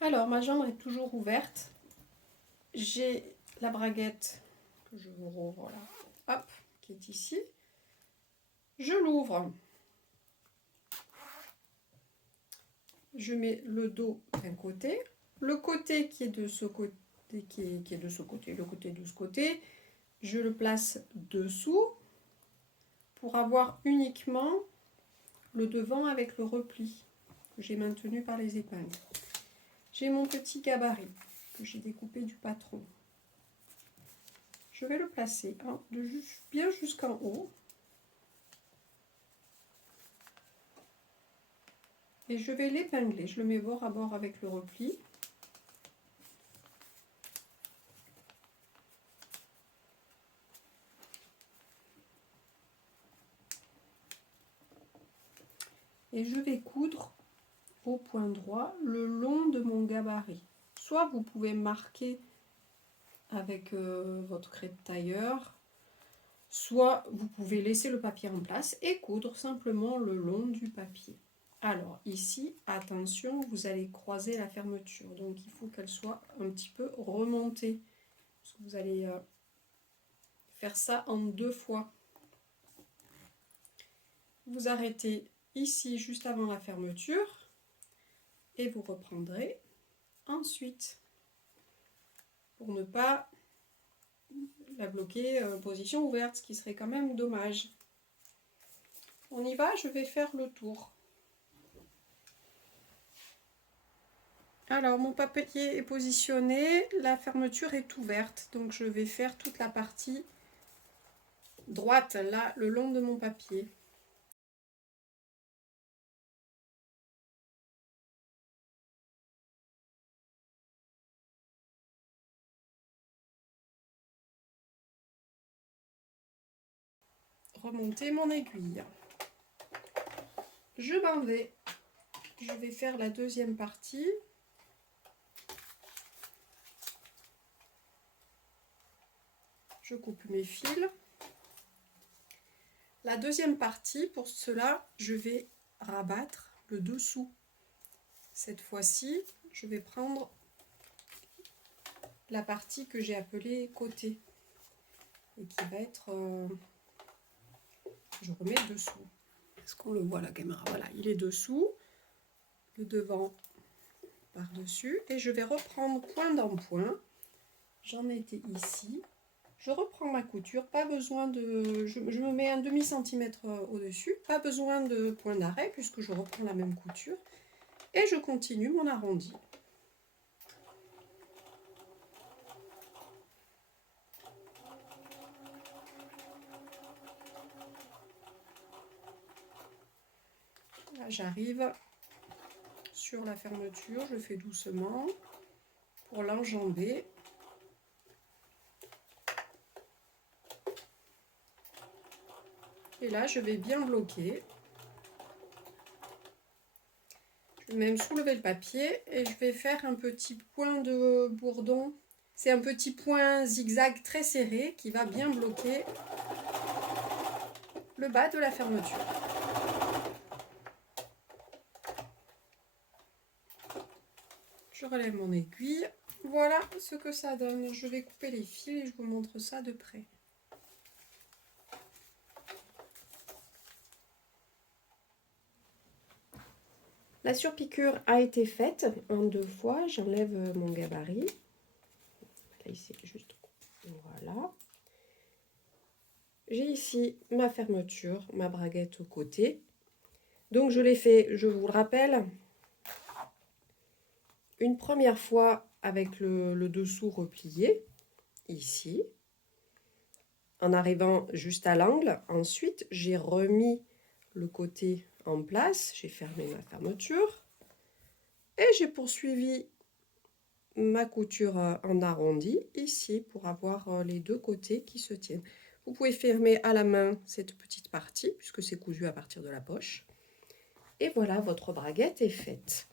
Alors, ma jambe est toujours ouverte. J'ai la braguette que je vous rouvre là, hop, qui est ici. Je l'ouvre. Je mets le dos d'un côté. Le côté qui est de ce côté, qui est de ce côté, le côté de ce côté, je le place dessous pour avoir uniquement le devant avec le repli que j'ai maintenu par les épingles. J'ai mon petit gabarit que j'ai découpé du patron. Je vais le placer bien jusqu'en haut. Et je vais l'épingler. Je le mets bord à bord avec le repli. Et je vais coudre au point droit le long de mon gabarit. Soit vous pouvez marquer avec votre craie de tailleur, soit vous pouvez laisser le papier en place et coudre simplement le long du papier. Alors ici, attention, vous allez croiser la fermeture, donc il faut qu'elle soit un petit peu remontée. Parce que vous allez faire ça en 2 fois. Vous arrêtez ici juste avant la fermeture et vous reprendrez ensuite pour ne pas la bloquer en position ouverte, ce qui serait quand même dommage. On y va, je vais faire le tour. Alors mon papier est positionné, la fermeture est ouverte, donc je vais faire toute la partie droite là, le long de mon papier. Remonter mon aiguille. Je m'en vais. Je vais faire la deuxième partie. Je coupe mes fils. La deuxième partie, pour cela, je vais rabattre le dessous. Cette fois-ci, je vais prendre la partie que j'ai appelée côté et qui va être... je remets dessous. Est-ce qu'on le voit la caméra? Voilà, il est dessous, le devant par-dessus, et je vais reprendre point dans point. J'en étais ici. Je reprends ma couture, pas besoin de... Je me mets un demi-centimètre au-dessus, pas besoin de point d'arrêt puisque je reprends la même couture. Et je continue mon arrondi. Là, j'arrive sur la fermeture, je fais doucement pour l'enjamber. Et là, je vais bien bloquer. Je vais même soulever le papier et je vais faire un petit point de bourdon. C'est un petit point zigzag très serré qui va bien bloquer le bas de la fermeture. Je relève mon aiguille. Voilà ce que ça donne. Je vais couper les fils et je vous montre ça de près. La surpiqûre a été faite en 2 fois. J'enlève mon gabarit. Là, ici, juste voilà. J'ai ici ma fermeture, ma braguette au côté. Donc je l'ai fait, je vous le rappelle, une première fois avec le dessous replié, ici, en arrivant juste à l'angle. Ensuite, j'ai remis le côté en place, j'ai fermé ma fermeture et j'ai poursuivi ma couture en arrondi ici pour avoir les 2 côtés qui se tiennent. Vous pouvez fermer à la main cette petite partie puisque c'est cousu à partir de la poche. Et voilà, votre braguette est faite.